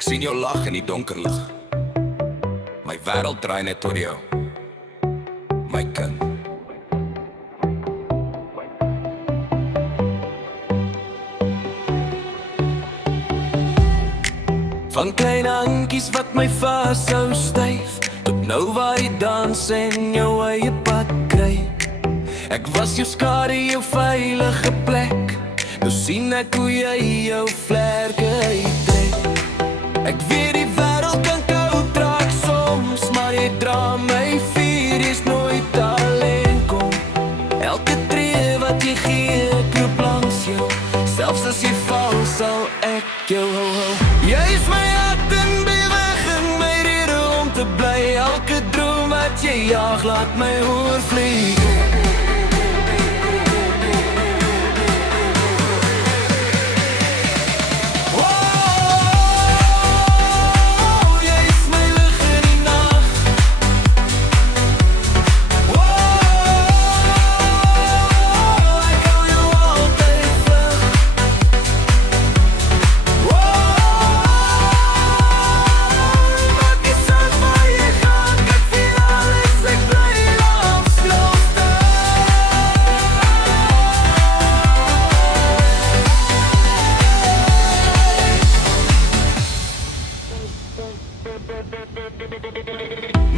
Ek sien jou lag in die donker lig. My wêreld draai net tot jou, my kind. Van klein hankies wat my vashou styf, tot nou waar jy dans en jou eie pad kry. Ek was jou skare, jou veilige plek. Nou sien ek hoe jy jou vlerke uittrek. Ek weet die wêreld kan koud raak soms, maar jy dra my vuur, jy's nooit alleen kom. Elke tree wat jy gee, ek loop langs jou. Selfs as jy val, sal ek jou hou. Jy is my hart en beweging, my rede om te bly. Elke droom wat jy jaag, laat my oorvlieg.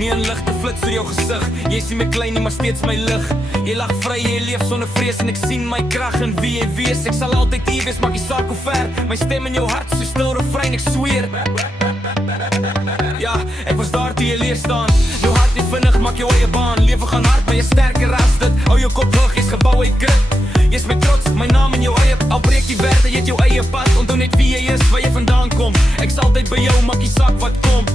Nie een lichte flits vir jou gesig. Jy sien my klein nie, maar steeds my lig. Jy lag vry, jy leef sonder vrees. En ek sien my krag in wie jy wees. Ek sal altyd hier wees, maak nie saak hoe ver. My stem in jou hart, so stil refrein, ek sweer. Ja, ek was daar toe jy leer staan. Jou hart nie vinnig, maak jou eie baan. Lewe gaan hard, maar jy sterker as dit. Hou jou kop hoog, jy's gebouw uit grit. Jy's my trots, my naam in jou eie. Al breek die wêreld, jy het jou eie pad. Onthou net wie jy is, waar jy vandaan kom. Ek sal altyd by jou, maak nie saak wat kom.